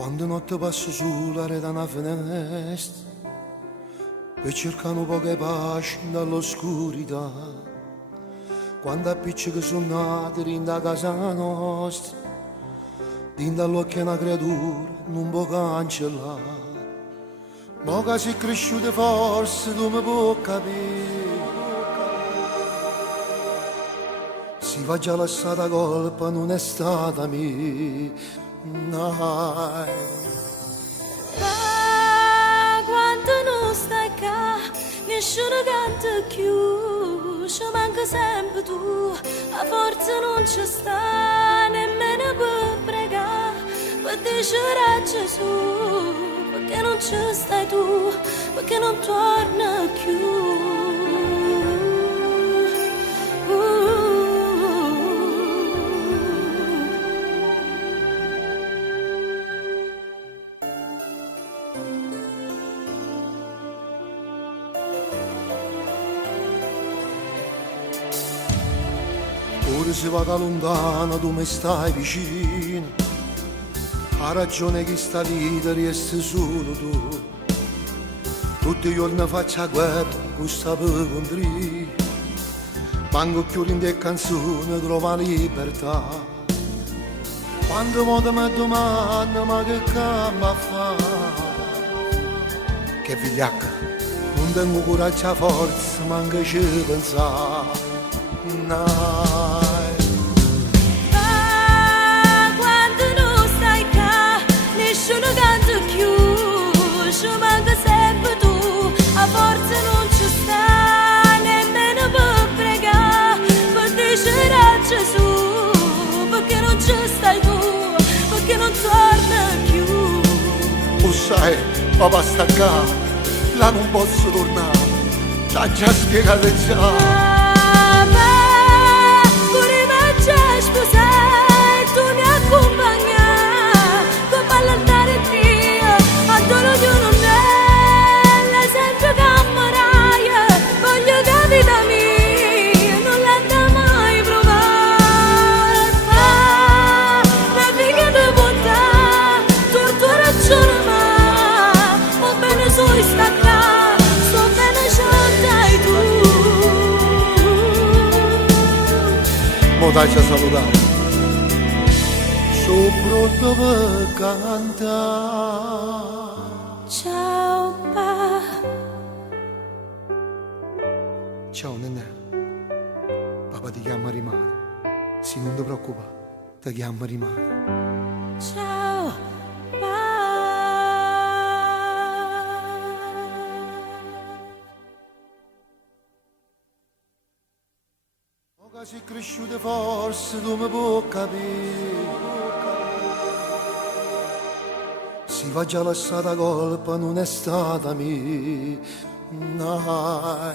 Quando notte passo sulla da una finestra per cercare un po' di pace dall'oscurità, quando appiccichi sono nati in da casa nostra, dinda all'occhio una creatura non può cancellare. Ma che sei cresciuto forse tu mi puoi capire, si va già lasciata colpa non è stata mia. No. Ma quando non stai qua, nessuno canta più, ci manca sempre tu, a forza non ci sta, nemmeno per pregare, per dire a Gesù, perché non ci stai tu, perché non torna più. Ora si va da lontano, tu mi stai vicino, ha ragione che sta vita resti solo tu. Tutti i giorni faccio la guerra con sta per contri, manco più in te canzoni trova libertà. Quando modo mi domanda ma che cambia a fare, che vigliacca, non tengo coraggio a forza, manca ci pensare. Ma quando non stai qua, nessuno canta più, ci manca sempre tu, a forza non ci sta, nemmeno per pregare, per dire a Gesù, perché non ci stai tu, perché non torna più. Tu sai, papà sta qua, là non posso tornare, t'ha già spiegato già. Sposare, tu mi accompagna, come all'altare Dio, adoro di un'ondella, sempre cameraia, voglio che vita mia, non la da mai provare. La figa di bontà, tu ragione ma, va bene solo sta qua, sto bene ce l'hai tu. Mo dai a salutare, sono pronto per cantare. Ciao pa. Ciao Nenè, papà ti chiama Rimane, sì non ti preoccupare, ti chiama Rimane. Ciao pa. Che sei cresciuto forse tu mi puoi capire, si va già lasciata colpa non è stata mia. No.